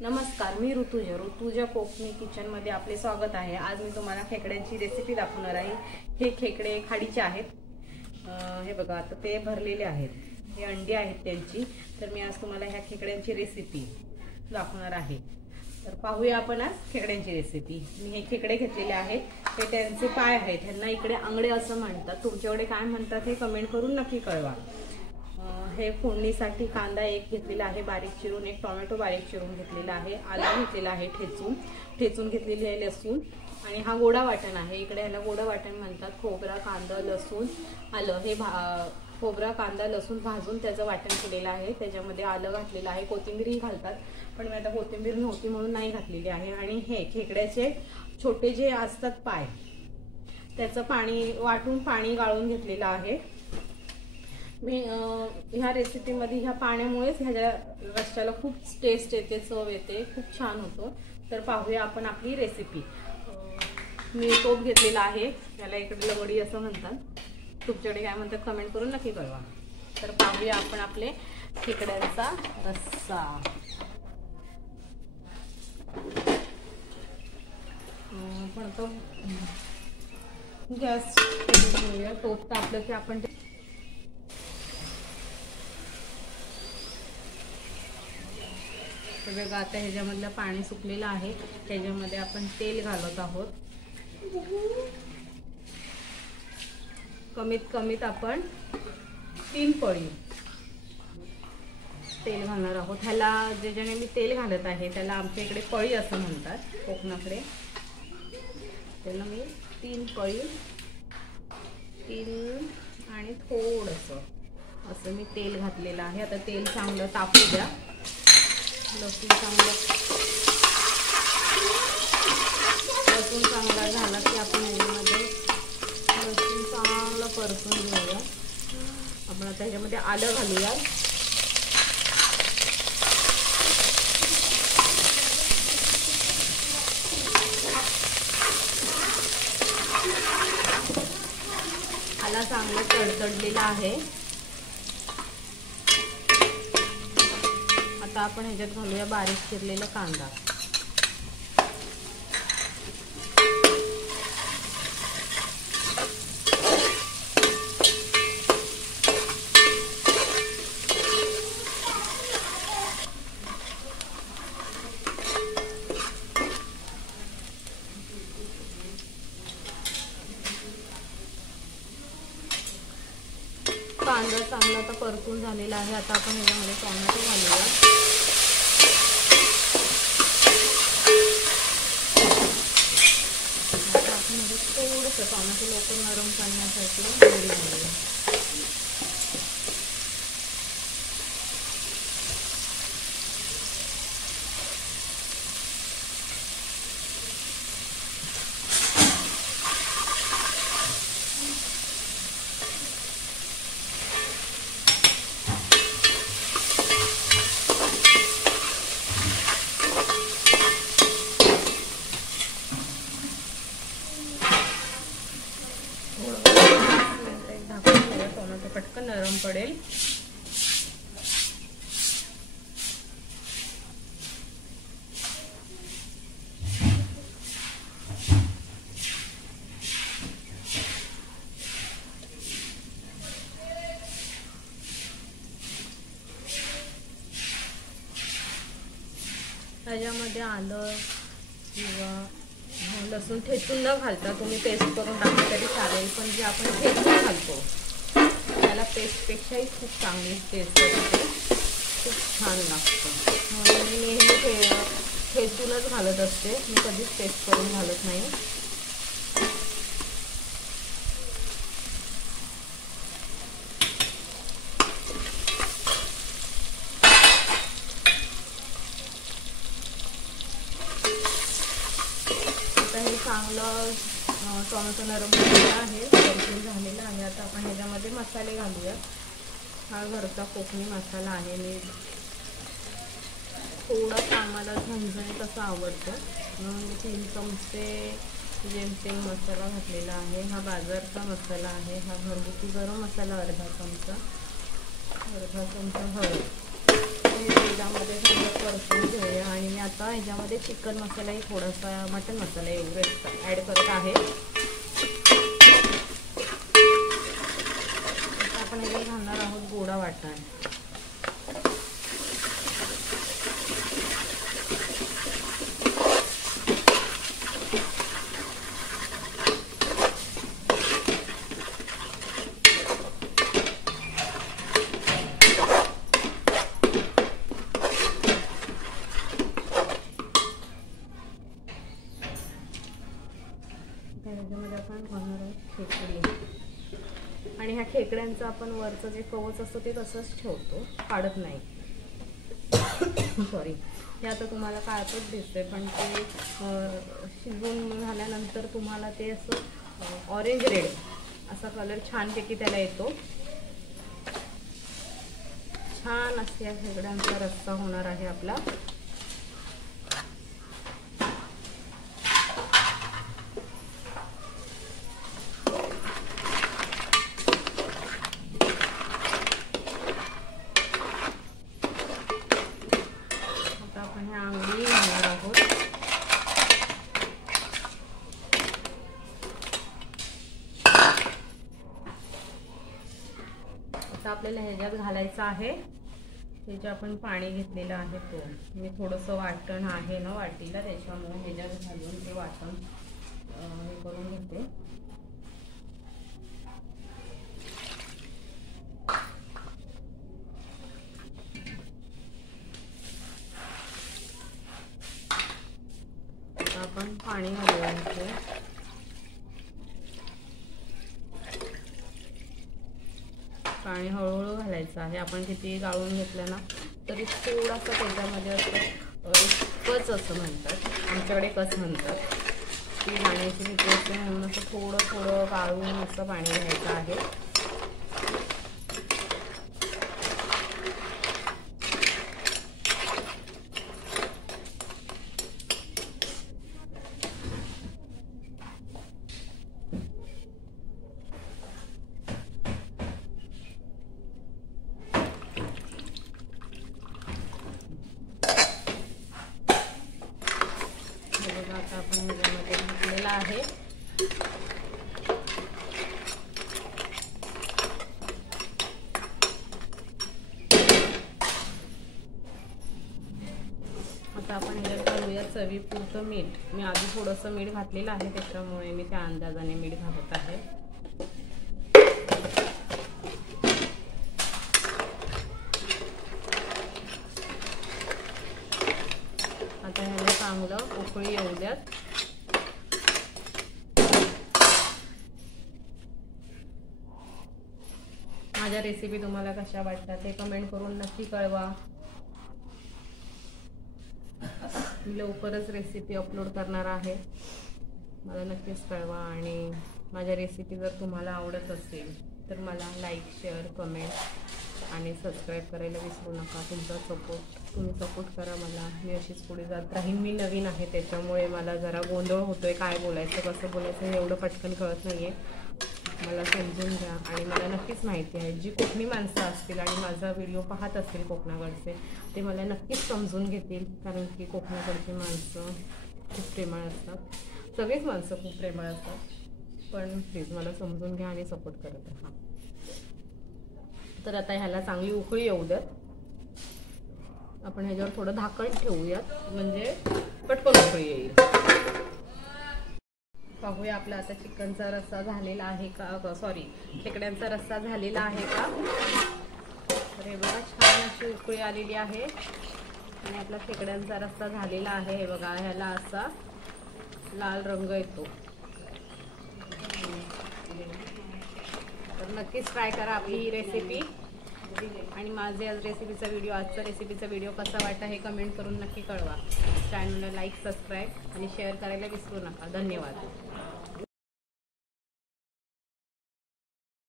नमस्कार, मी ऋतुजा कोकणी किचनमध्ये आपले स्वागत आहे। आज मी तुम्हाला खेकड्यांची रेसिपी दाखवणार आहे। हे खेकडे खाडीचे आहेत। हे बघा, आता ते भरलेले आहेत, हे अंडी आहेत त्यांची। तर मी आज तुम्हाला ह्या खेकड्यांची रेसिपी दाखवणार आहे। तर पाहूया आपण आज खेकड्यांची रेसिपी। मी हे खेकडे घेतलेले आहेत, हे त्यांचे पाय आहेत, ह्यांना इकडे आंगडे असं म्हणतात। तुमच्याकडे काय म्हणतात हे कमेंट करून नक्की कळवा। हे फोडणीसाठी कांदा एक घेतलेला आहे बारीक चिरून, एक टोमॅटो बारीक चिरून घेतलेला आहे, आलं घेतलेला आहे ठेचून घेतलेली आहे, लसूण, आणि हा गोडा वाटण आहे। इकडे ह्याला गोडा वाटण म्हणतात। खोबरा, कांदा, लसूण, आलं, हे खोबरा, कांदा, लसूण भाजून त्याचं वाटण केलेलं आहे। त्याच्यामध्ये आलं घातलेलं आहे, कोथिंबीरही घालतात, पण मी आता कोथिंबीर नव्हती म्हणून नाही घातलेली आहे। आणि हे खेकड्याचे छोटे जे असतात पाय, त्याचं पाणी वाटून पाणी गाळून घेतलेलं आहे। मी ह्या रेसिपीमध्ये ह्या पाण्यामुळेच ह्याच्या रश्श्याला खूप टेस्ट येते, चव येते, खूप छान होतो। तर पाहूया आपण आपली रेसिपी। मी तोप घेतलेला आहे, त्याला इकडे लवडी असं म्हणतात। तुमच्याकडे काय म्हणतात कमेंट करून नक्की कळवा। तर पाहूया आपण आपले खेकड्यांचा रस्सा। पण तो गॅस तोप तापलं की आपण बघा, आता ह्याच्यामधलं पाणी सुकलेलं आहे, त्याच्यामध्ये आपण तेल घालत आहोत। कमीत आपण 3 पळी तेल घालणार आहोत। ह्याला ज्याने मी तेल घालत आहे त्याला आमच्या इकडे पळी असं म्हणतात, कोकणाकडे। त्याला मी 3 पळी, 3 आणि थोडंसं असं मी तेल घातलेलं आहे। आता तेल चांगलं तापू द्या। लसूण चांगला झाला की आपण ह्याच्यामध्ये लसूण चांगलं परतून घेऊया। आपण आता ह्याच्यामध्ये आलं घालूया। आला चांगला तडतडलेला आहे। आता आपण ह्याच्यात घालूया बारीक चिरलेला कांदा। कांदा चांगला आता परतून झालेला आहे। आता आपण ह्याच्यामध्ये टोमॅटो घालूया। आता आपण थोडंसं टोमॅटो लवकर नरम करण्यासाठी मोहरी घालूया। टोमॅटो पटकन नरम पडेल। त्याच्यामध्ये आलं किंवा लसूण ठेचून न घालता तुम्ही पेस्ट करून टाकलं तरी चालेल, पण जे आपण ठेचून घालतो त्याला पेस्टपेक्षाही खूप चांगली टेस्ट येते, खूप छान लागतं। म्हणून मी नेहमी ठेचूनच घालत असते, मी कधीच पेस्ट करून घालत नाही। आता हे चांगलं टोमॅटो नरम झालेला आहे, परतून झालेला आहे। आता आपण ह्याच्यामध्ये मसाले घालूया। हा घरचा कोकणी मसाला आहे। मी थोडासा आम्हाला झणझणीत असं आवडतं म्हणून 3 चमचे जेमतेम मसाला घातलेला आहे। हा बाजारचा मसाला आहे। हा घरगुती गरम मसाला अर्धा चमचा हळद। हे तेलामध्ये परतून घेऊया आणि मी आता ह्याच्यामध्ये चिकन मसालाही थोडासा मटन मसाला एवढेच ॲड करत आहे. आपण याच्यात घालणार आहोत गोडा वाटण. त्याच्यामध्ये आपण घालणार आहोत खेकडे. आणि ह्या खेकड्यांचं आपण वरचं जे कवच असतं ते तसंच ठेवतो, काढत नाही. सॉरी, हे आता तुम्हाला काळपट दिसते, पण ते शिजवून झाल्यानंतर तुम्हाला ते असं ऑरेंज रेड असा कलर छानपैकी त्याला येतो. छान असे या खेकड्यांचा रस्सा होणार आहे आपला. आपण ह्या आंघोळी घालणार आहोत. आता आपल्याला ह्याच्यात घालायचं आहे हे जे आपण पाणी घेतलेलं आहे तो. मी थोडंसं वाटण आहे ना वाटीला, त्याच्यामुळे ह्याच्यात घालून ते वाटण हे करून घेते. आपण पाणी घालूया. पाणी हळूहळू घालायचं आहे. आपण किती गाळून घेतलं ना तरी थोडासा त्याच्यामध्ये असं कच असं म्हणतात, आमच्याकडे कच म्हणतात, ती गाण्याची भीती असते म्हणून असं थोडं थोडं गाळून असं पाणी घ्यायचं आहे. आता आपण ह्याच्यामध्ये घातलेला आहे. आता आपण ह्याच्यात घालूया चवीपुरतं मीठ. मी आधी थोडंसं मीठ घातलेलं आहे, त्याच्यामुळे मी त्या अंदाजाने मीठ घालत आहे. आता ह्याला चांगलं उकळी येऊ द्यात. माझ्या रेसिपी तुम्हाला कशा वाटतात ते कमेंट करून नक्की कळवा. मी लवकरच रेसिपी अपलोड करणार आहे, मला नक्कीच कळवा. आणि माझ्या रेसिपी जर तुम्हाला आवडत असेल तर मला लाईक, शेअर, कमेंट आणि सबस्क्राईब करायला विसरू नका. तुम्ही सपोर्ट करा मला. मी अशीच पुढे जात राहीन. मी नवीन आहे त्याच्यामुळे मला जरा गोंधळ होतोय, काय बोलायचं कसं बोलायचं एवढं पटकन कळत नाही आहे. मला समजून घ्या. आणि मला नक्कीच माहिती आहे जी कोकणी माणसं असतील आणि माझा व्हिडिओ पाहत असतील कोकणाकडचे, ते मला नक्कीच समजून घेतील, कारण की कोकणाकडची माणसं खूप प्रेमळ असतात. सगळीच माणसं खूप प्रेमळ असतात, पण प्लीज मला समजून घ्या आणि सपोर्ट करत राहा. तर आता ह्याला चांगली उकळी येऊ द्यात. आपण ह्याच्यावर थोडं झाकण ठेवूयात, म्हणजे पटकन उकळी येईल. पाहूया आपला आता चिकनचा रस्सा झालेला आहे का, सॉरी खेकड्यांचा रस्सा झालेला आहे का. तर हे बघा छान अशी उकळी आलेली आहे आणि आपला खेकड्यांचा रस्सा झालेला आहे. हे बघा ह्याला असा लाल रंग येतो. तर नक्कीच ट्राय करा आपली ही रेसिपी. आणि माझे आज आजचा रेसिपीचा व्हिडिओ कसा वाटला हे कमेंट करून नक्की कळवा. चॅनलला लाईक, सबस्क्राईब आणि शेअर करायला विसरू नका. धन्यवाद.